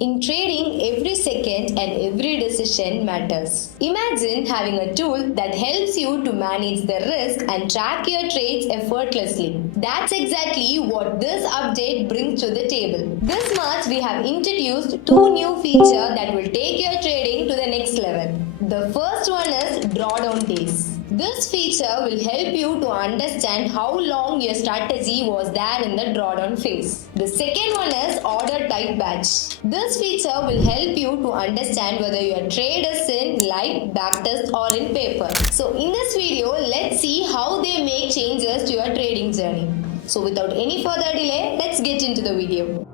In trading, every second and every decision matters. Imagine having a tool that helps you to manage the risk and track your trades effortlessly. That's exactly what this update brings to the table. This March, we have introduced two new features that will take your trading to the next level. The first one is drawdown days. This feature will help you to understand how long your strategy was there in the drawdown phase. The second one is order type batch. This feature will help you to understand whether your trade is in live, backtest or in paper. So in this video, let's see how they make changes to your trading journey. So without any further delay, let's get into the video.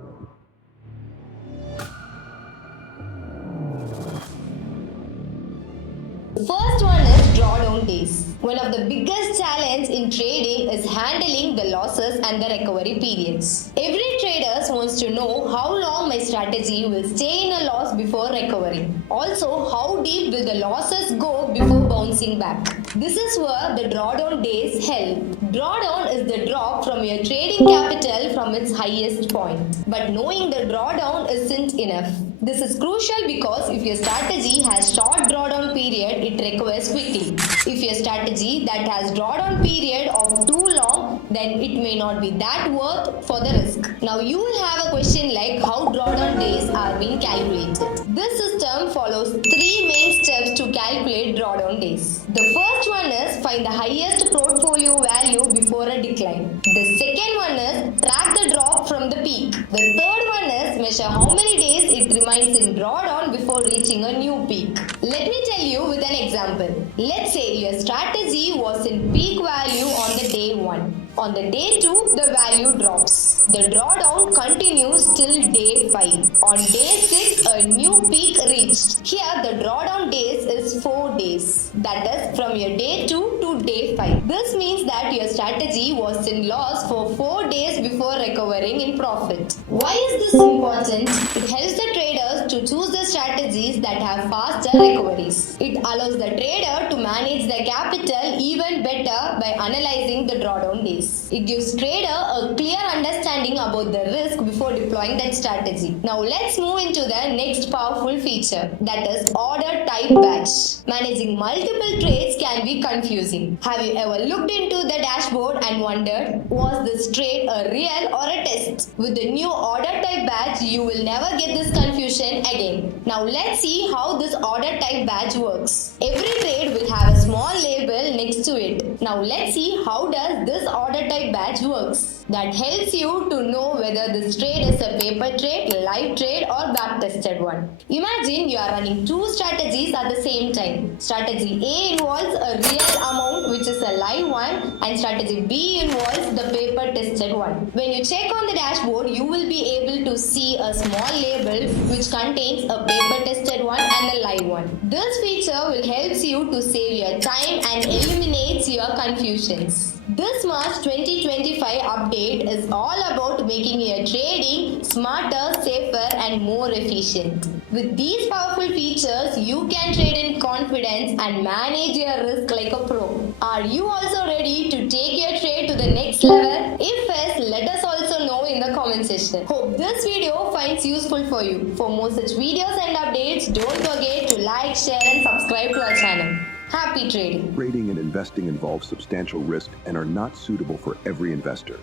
The first one is drawdown days. One of the biggest challenges in trading is handling the losses and the recovery periods. Every trader wants to know how long my strategy will stay in a loss before recovering. Also, how deep will the losses go before bouncing back. This is where the drawdown days help. Drawdown is the drop from your trading capital from its highest point. But knowing the drawdown isn't enough. This is crucial because if your strategy has short drawdown period, it recovers quickly. If your strategy that has drawdown period of too long, then it may not be that worth for the risk. Now you will have a question like how drawdown days are being calculated. This system follows three main steps to calculate drawdown days. The first one is find the highest portfolio value before a decline. The second one is track the drop from the peak. The third one is measure how many days it remains in drawdown before reaching a new peak. Let me tell you with an example. Let's say your strategy was in peak value on the day 1. On the day 2, the value drops. The drawdown continues till day 5. On day 6, a new peak reached. Here, the drawdown days is 4 days. That is from your day 2 to day 5. This means that your strategy was in loss for 4 days before recovering in profit. Why is this important? It helps the traders to choose the strategies that have faster recoveries. It allows the trader to manage the capital even better by analyzing the drawdown days. It gives trader a clear understanding about the risk before deploying that strategy. Now let's move into the next powerful feature, that is order type batch. Managing multiple trades can be confusing. Have you ever looked into the dashboard and wondered, was this trade a real or a test? With the new order type batch, you will never get this confusion again. Now let's see how this order type batch works. Every trade will have a small label next to it. Now let's see how does this order type batch works. That helps you to know whether this trade is a paper trade, live trade or back tested one. Imagine you are running two strategies at the same time. Strategy A involves a real amount which is a live one and strategy B involves the paper tested one. When you check on the dashboard, you will be able to see a small label which contains a paper tested one and a live one. This feature will help you to save your time and eliminates your confusions. This March 2025 update is all about making your trading smarter, safer and more efficient. With these powerful features, you can trade in confidence and manage your risk like a pro. Are you also ready to take your trade to the next level? If yes, let us also know in the comment section. Hope this video finds useful for you. For more such videos and updates, don't forget to like, share and subscribe to our channel. Happy trading! Trading and investing involve substantial risk and are not suitable for every investor.